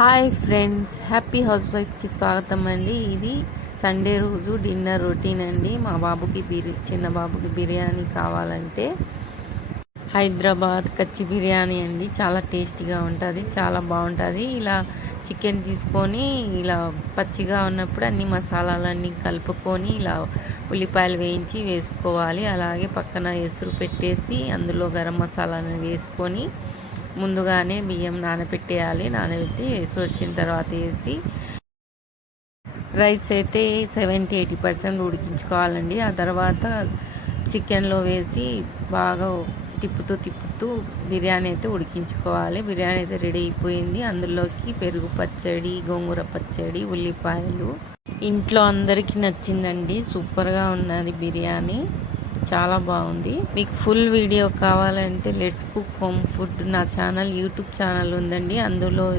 Hi friends, happy house వైఫ్కి స్వాగతం అండి. ఇది సండే రోజు డిన్నర్ రొటీన్ అండి. మా బాబుకి చిన్న బాబుకి బిర్యానీ కావాలంటే హైదరాబాద్ కచ్చి బిర్యానీ అండి. చాలా టేస్టీగా ఉంటుంది, చాలా బాగుంటుంది. ఇలా చికెన్ తీసుకొని ఇలా పచ్చిగా ఉన్నప్పుడు అన్ని మసాలాలన్నీ కలుపుకొని ఇలా ఉల్లిపాయలు వేయించి వేసుకోవాలి. అలాగే పక్కన ఎసురు పెట్టేసి అందులో గరం మసాలాను వేసుకొని ముందుగానే బియ్యం నానబెట్టేయాలి. నానబెట్టి ఎసురు వచ్చిన తర్వాత వేసి రైస్ అయితే 70-80% ఉడికించుకోవాలండి. ఆ తర్వాత చికెన్లో వేసి బాగా తిప్పుతూ బిర్యానీ అయితే ఉడికించుకోవాలి. బిర్యానీ అయితే రెడీ అయిపోయింది. అందులోకి పెరుగు పచ్చడి, గోంగూర పచ్చడి, ఉల్లిపాయలు. ఇంట్లో అందరికీ నచ్చిందండి. సూపర్గా ఉన్నది బిర్యానీ, చాలా బాగుంది. మీకు ఫుల్ వీడియో కావాలంటే లెట్స్ కుక్ హోమ్ ఫుడ్ నా ఛానల్ యూట్యూబ్ ఛానల్ ఉందండి. అందులో